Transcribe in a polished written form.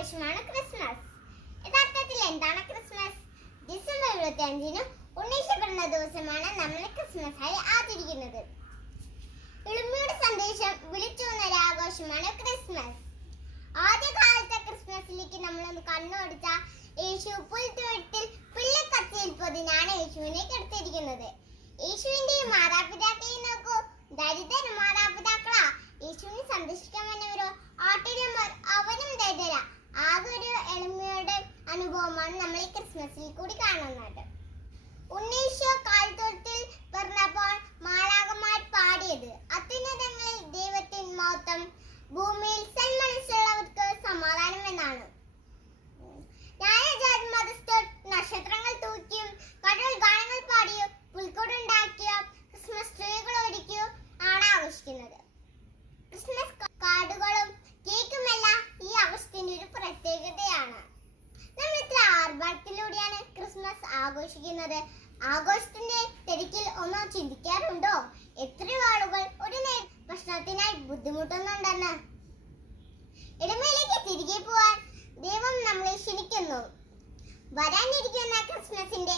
ആഘോഷമാണ് ക്രിസ്മസ്. യഥാർത്ഥത്തിൽ എന്താണ് ക്രിസ്മസ്? ഡിസംബർ 25 ഉണ്ണീശോ പിറന്ന ദിവസമാണ് നമ്മൾ ക്രിസ്മസ് ആയി ആചരിക്കുന്നത്. എളിമയുടെ സന്ദേശം വിളിച്ചോന്ന ഒരു ആഘോഷമാണ് ക്രിസ്മസ്. ആദ്യകാലത്തെ ക്രിസ്മസിലേക്ക് നമ്മളൊന്ന് കണ്ണോടിച്ച യേശു പുൽത്തൊഴുത്തിൽ പിള്ളിക്കച്ചയിൽ പൊതിഞ്ഞാണ് യേശുവിനെ കിടത്തിയിരിക്കുന്നത്. യേശുവിന്റെ മാതാപിതാക്കളെ നോക്കൂ, ദരിദ്ര മാതാപിതാക്കളാ. യേശുവിനെ സന്ദർശിക്കാൻ വന്നവരോ ആട്ടിടയന്മാർ, അവനും ദരിദ്ര. ആകെ ഒരു എളിമയുടെ അനുഭവമാണ് നമ്മൾ ഈ ക്രിസ്മസിൽ കൂടി കാണുന്നത്. ഉണ്ണീശോ കാൽത്തൊഴുത്തിൽ പിറന്നപ്പോൾ മാലാഖമാർ പാടിയത് അത്യുന്നതങ്ങളിൽ ദൈവത്തിൻ മഹത്വം, ഭൂമിയിൽ സന്മനസ്സുള്ളവർക്ക് സമാധാനം എന്നാണ്. നാനാജാതി മതസ്ഥർ നക്ഷത്രങ്ങൾ തൂക്കിയും കടൽ ഗാനങ്ങൾ പാടിയും പുൽക്കൂടുണ്ടാക്കിയ ക്രിസ്മസ് ട്രീകൾ ഒരുക്കിയും ആണ് ആഘോഷിക്കുന്നത്. ക്രിസ്മസ് കാർഡുകളും കേക്കുമെല്ലാം ഈ ആഘോഷത്തിന്റെ ഒരു പ്രത്യേകതയാണ്. നമ്മൾ ഇത്ര ആർഭാടത്തിലൂടെയാണ് ക്രിസ്മസ് ആഘോഷിക്കുന്നത്. ആഘോഷത്തിന്റെ തിരക്കിൽ ഒന്നോ ചിന്തിക്കാറുണ്ടോ എത്രയോ ആളുകൾ ഒരു ഭക്ഷണത്തിനായി ബുദ്ധിമുട്ടുന്നുണ്ടെന്ന്? എളിമയിലേക്ക് തിരികെ പോവാൻ ദൈവം നമ്മളെ ക്ഷണിക്കുന്നു. വരാനിരിക്കുന്ന ക്രിസ്മസിന്റെ